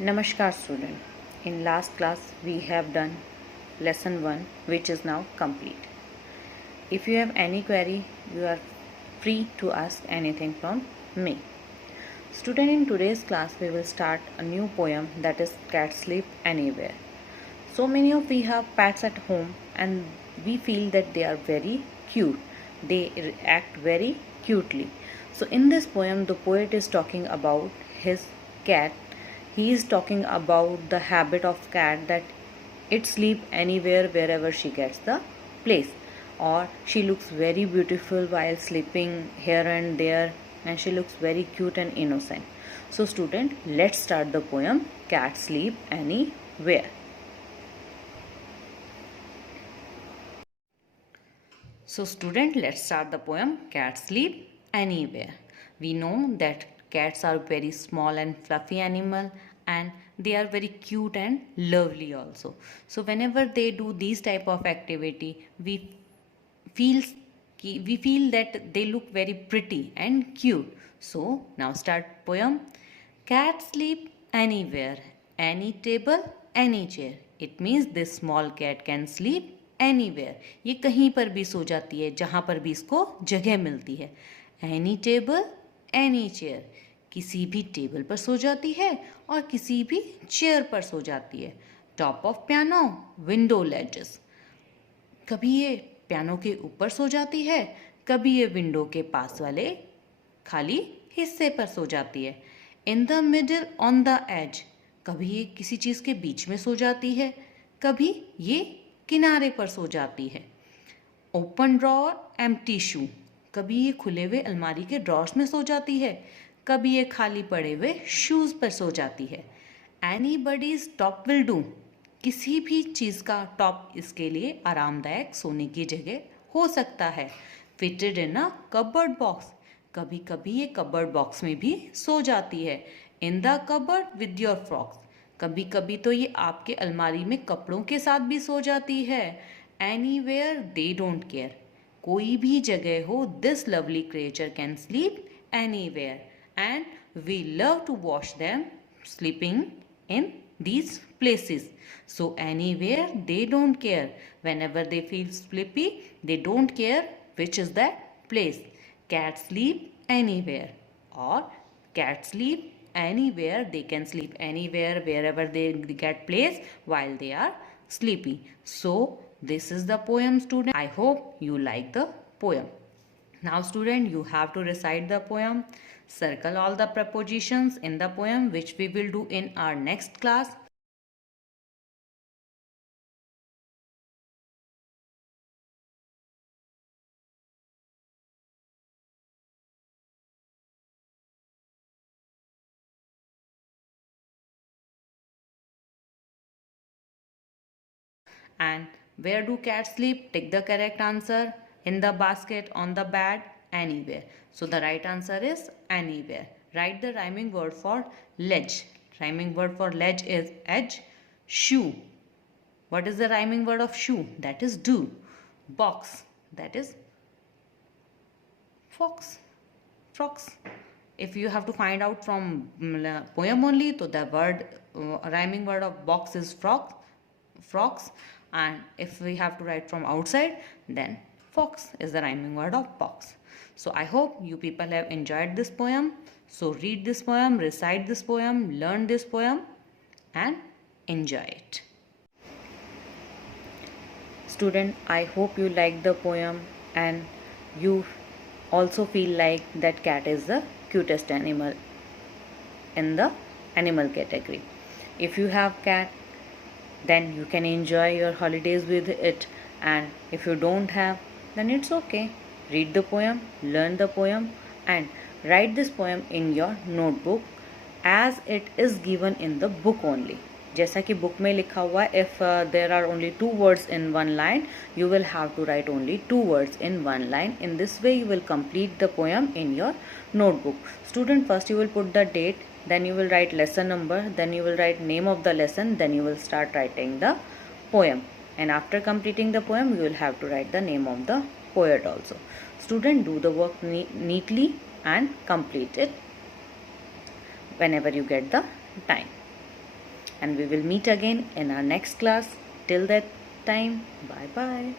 Namaskar student. In last class we have done lesson 1 which is now complete. If you have any query you are free to ask anything from me. Student, in today's class we will start a new poem that is Cat Sleep Anywhere. So many of we have pets at home and we feel that they are very cute. They act very cutely. So in this poem the poet is talking about his cat. He is talking about the habit of cat that it sleep anywhere wherever she gets the place, or she looks very beautiful while sleeping here and there, and she looks very cute and innocent. So student, let's start the poem Cat Sleep Anywhere. So student, let's start the poem Cat Sleep Anywhere. We know that cats are very small and fluffy animal, and they are very cute and lovely also. So whenever they do these type of activity, feel we feel that they look very pretty and cute. So now start poem. Cat sleep anywhere, any table, any chair. It means this small cat can sleep anywhere. ये कहीं पर भी सो जाती है जहाँ पर भी इसको जगह मिलती है. Any table, any chair. किसी भी टेबल पर सो जाती है और किसी भी चेयर पर सो जाती है. Top of piano, window laissez. कभी ये पियानो के ऊपर सो जाती है, कभी ये विंडो के पास वाले खाली हिस्से पर सो जाती है. In the middle, on the edge. कभी ये किसी चीज़ के बीच में सो जाती है, कभी ये किनारे पर सो जाती है. ओपन ड्रॉअर, एम्प्टी शू. कभी ये खुले हुए अलमारी के ड्रॉर्स में सो जाती है, कभी ये खाली पड़े हुए शूज़ पर सो जाती है. Anybody's top will do. किसी भी चीज़ का टॉप इसके लिए आरामदायक सोने की जगह हो सकता है. Fitted in a cupboard box. कभी कभी ये कबर्ड बॉक्स में भी सो जाती है. In the cupboard with your frocks. कभी कभी तो ये आपके अलमारी में कपड़ों के साथ भी सो जाती है. Anywhere they don't care. कोई भी जगह हो, this lovely creature can sleep anywhere, and we love to watch them sleeping in these places. So anywhere they don't care. Whenever they feel sleepy, they don't care which is that place. Cats sleep anywhere, or cats sleep anywhere. They can sleep anywhere wherever they get place while they are sleepy. So this is the poem, student. I hope you like the poem. Now student, you have to recite the poem. Circle all the prepositions in the poem which we will do in our next class. And where do cats sleep? Take the correct answer. In the basket, on the bed, anywhere. So the right answer is anywhere. Write the rhyming word for ledge. Rhyming word for ledge is edge. Shoe. What is the rhyming word of shoe? That is do. Box. That is fox. Frogs. If you have to find out from poem only, so the word rhyming word of box is frog, frogs, and if we have to write from outside, then fox is the rhyming word of box. So I hope you people have enjoyed this poem. So read this poem, recite this poem, learn this poem, and enjoy it. Student, I hope you like the poem and you also feel like that cat is the cutest animal in the animal category. If you have cat, then you can enjoy your holidays with it, and if you don't have, then it's okay. Read the poem, learn the poem, and write this poem in your notebook as it is given in the book only. जैसा कि book में लिखा हुआ, if there are only 2 words in 1 line, you will have to write only 2 words in 1 line. In this way you will complete the poem in your notebook. Student, first you will put the date, then you will write lesson number, then you will write name of the lesson, then you will start writing the poem, and after completing the poem you will have to write the name of the poet also. Student, do the work neatly and complete it whenever you get the time. and we will meet again in our next class. Till that time, bye bye.